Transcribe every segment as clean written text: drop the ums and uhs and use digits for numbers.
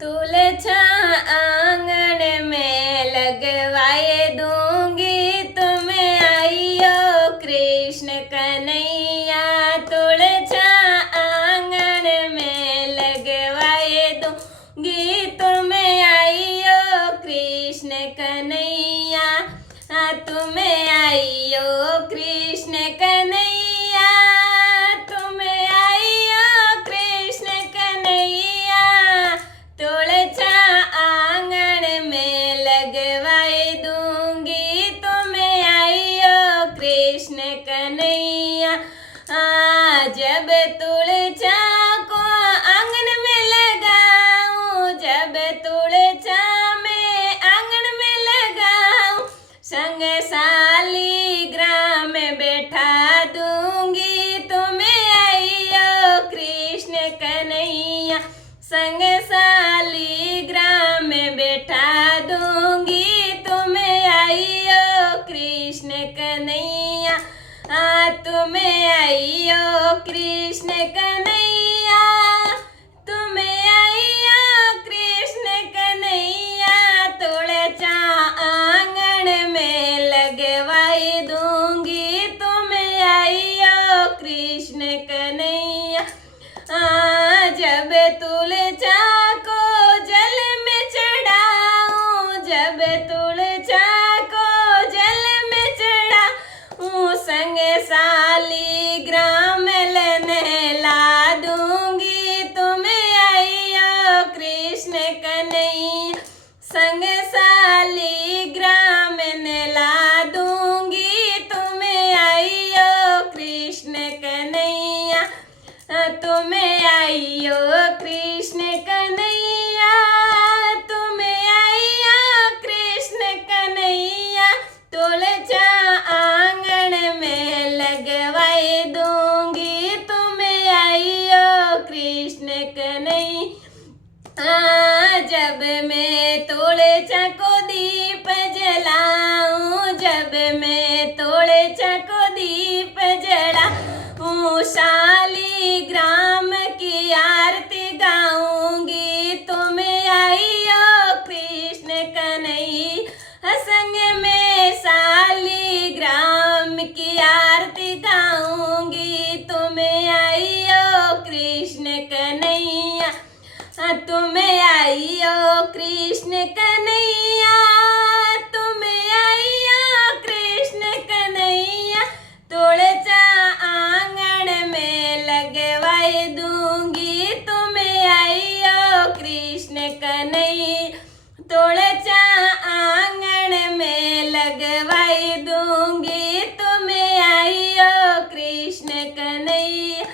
तुलछा आंगन में लगवाए दूंगी, तुम्हें आइयो कृष्ण कन्हैया। तुलछा आंगन में लगवाए दूंगी, तुम्हें आइयो कृष्ण कन्हैया। तुम्हें आइयो कृष्ण कन्हैया, तुम्हें आइयो कृष्ण कन्हैया। तुलछा आंगन में लगवाए दूंगी, तुम्हें आइयो कृष्ण कन्हैया। जब तुलछा को आंगन में लगाऊं, जब तुलछा में आंगन में लगाऊं, संग शालिग्राम में बैठा दूंगी, तुम्हें आइयो कृष्ण कन्हैया। संग शालिग्राम में बैठा दूंगी, तुम्हें आइयो कृष्ण कन्हैया। तुम्हें आइयो कृष्ण कन्हैया, तुम्हें आइयो कृष्ण कन्हैया। तुलछा आंगन में लगवाई दूंगी, तुम्हें आइयो कृष्ण कन्हैया। जब तुलछा को जल में चढ़ाऊं, जब तुलछा को जल में चढ़ाऊं, संग शालिग्राम नहला दूंगी, तुम्हें आइयो कृष्ण कन्हैया। संग शालिग्राम नहला दूंगी, तुम्हें आइयो कृष्ण कन्हैया। तुम्हें आइयो कृष्ण कन्हैया, तुम्हें आइयो कृष्ण कन्हैया। तुलछा आंगन में लगवाई दूंगी, तुम्हें आइयो कृष्ण कन्हैया। जब मैं तुलछा को दीप जलाऊं, जब मैं तुलछा को दीप जलाऊं, शालिग्राम की आरती गाऊंगी, तुम्हें आइयो कृष्ण कन्हैया। संग में शालिग्राम की आरती गाऊंगी, तुम्हें आइयो कृष्ण कन्हैया। तुम्हें आइयो कृष्ण कन्हैया, तुम्हें आइयो कृष्ण कन्हैया। तुलछा आंगन में लगवाई दूंगी, तुम्हें आइयो कृष्ण कन्हैया। तुलछा आंगन में लगवाई दूंगी, तुम्हें आइयो कृष्ण कन्हैया।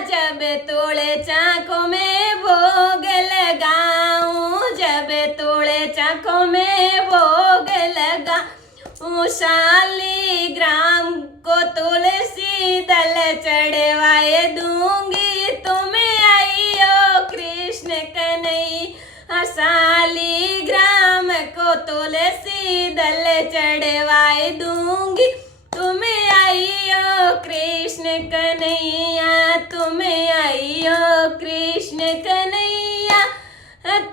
जब तुलछा को मैं भोग लगाऊं, जब तुलछा को मैं भोग लगाऊं, शालिग्राम को तुलसी दल चढ़वाए दूंगी, तुम्हें आइयो कृष्ण कन्हैया। शालिग्राम को तुलसी दल चढ़वाए दूंगी, तुम्हें आइयो कृष्ण कन्हैया। तुम्हें आइयो कृष्ण कन्हैया,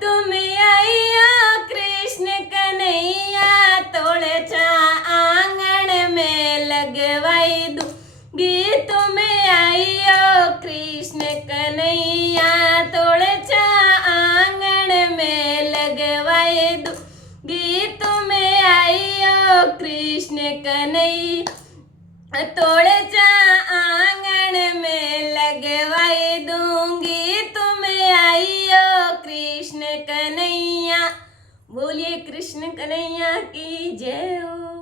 तुम्हें आइयो कृष्ण कन्हैया। तुलछा आंगन में लगवाई दूंगी, तुम्हें आइयो कृष्ण कन्हैया। तुलछा आंगन में लगवाई दूंगी, तुम्हें आइयो कृष्ण कन्हैया। तुलछा आंगन में लगवाई दूंगी, तुम्हें आइयो कृष्ण कन्हैया। बोलिए कृष्ण कन्हैया की जय हो।